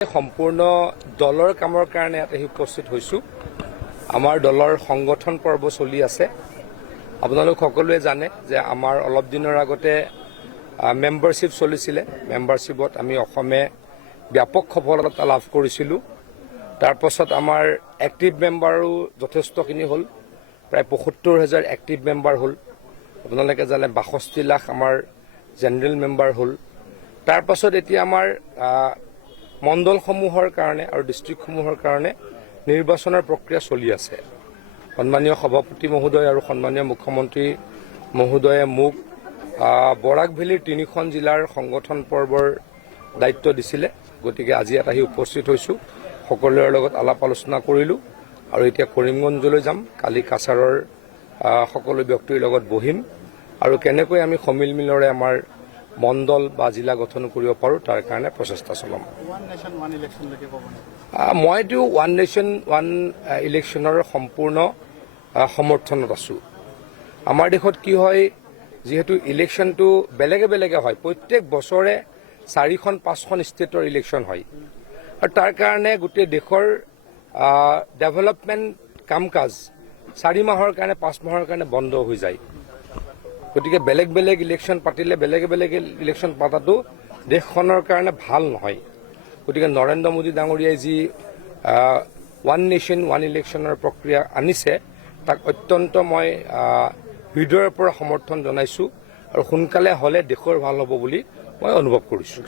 সম্পূৰ্ণ দলৰ কামৰ কাৰণে ইয়াত উপস্থিত হৈছো। আমাৰ দলৰ সংগঠন পৰ্ব চলি আছে। আপোনালোক সকলোৱে জানে যে আমাৰ অলপ দিনৰ আগতে মেম্বাৰশ্বিপ চলিছিলে। মেম্বাৰশ্বিপত আমি অসমে ব্যাপক সফলতা লাভ কৰিছিলোঁ। তাৰ পাছত আমাৰ এক্টিভ মেম্বাৰো যথেষ্টখিনি হ'ল। প্ৰায় ৭৫,০০০ এক্টিভ মেম্বাৰ হ'ল। আপোনালোকে জানে ৬২ লাখ আমাৰ জেনেৰেল মেম্বাৰ হ'ল। তাৰ পাছত এতিয়া আমাৰ মণ্ডলসমূহৰ কাৰণে আৰু ডিষ্ট্ৰিক্টসমূহৰ কাৰণে নিৰ্বাচনৰ প্ৰক্ৰিয়া চলি আছে। সন্মানীয় সভাপতি মহোদয় আৰু সন্মানীয় মুখ্যমন্ত্ৰী মহোদয়ে মোক বৰাক ভেলীৰ ৩খন জিলাৰ সংগঠন পৰ্বৰ দায়িত্ব দিছিলে। গতিকে আজি ইয়াত আহি উপস্থিত হৈছোঁ। সকলোৰে লগত আলাপ আলোচনা কৰিলোঁ আৰু এতিয়া কৰিমগঞ্জলৈ যাম। কালি কাছাৰৰ সকলো ব্যক্তিৰ লগত বহিম আৰু কেনেকৈ আমি সমিলমিলেৰে আমাৰ মণ্ডল বা জিলা গঠন কৰিব পাৰোঁ তাৰ কাৰণে প্ৰচেষ্টা চলাম। মইতো ওৱান নেশ্যন ওৱান ইলেকশ্যনৰ সম্পূৰ্ণ সমৰ্থনত আছোঁ। আমাৰ দেশত কি হয়, যিহেতু ইলেকশ্যনটো বেলেগে বেলেগে হয়, প্ৰত্যেক বছৰে ৪-৫খন ষ্টেটৰ ইলেকশ্যন হয় আৰু তাৰ কাৰণে গোটেই দেশৰ ডেভেলপমেণ্ট কাম কাজ ৪ মাহৰ কাৰণে ৫ মাহৰ কাৰণে বন্ধ হৈ যায়। গতিকে বেলেগ বেলেগ ইলেকশ্যন পাতিলে বেলেগে বেলেগ ইলেকশ্যন পতাটো দেশখনৰ কাৰণে ভাল নহয়। গতিকে নৰেন্দ্ৰ মোদী ডাঙৰীয়াই যি ওৱান নেশ্যন ওৱান ইলেকশ্যনৰ প্ৰক্ৰিয়া আনিছে তাক অত্যন্ত মই হৃদয়ৰ পৰা সমৰ্থন জনাইছোঁ আৰু সোনকালে হ'লে দেশৰ ভাল হ'ব বুলি মই অনুভৱ কৰিছোঁ।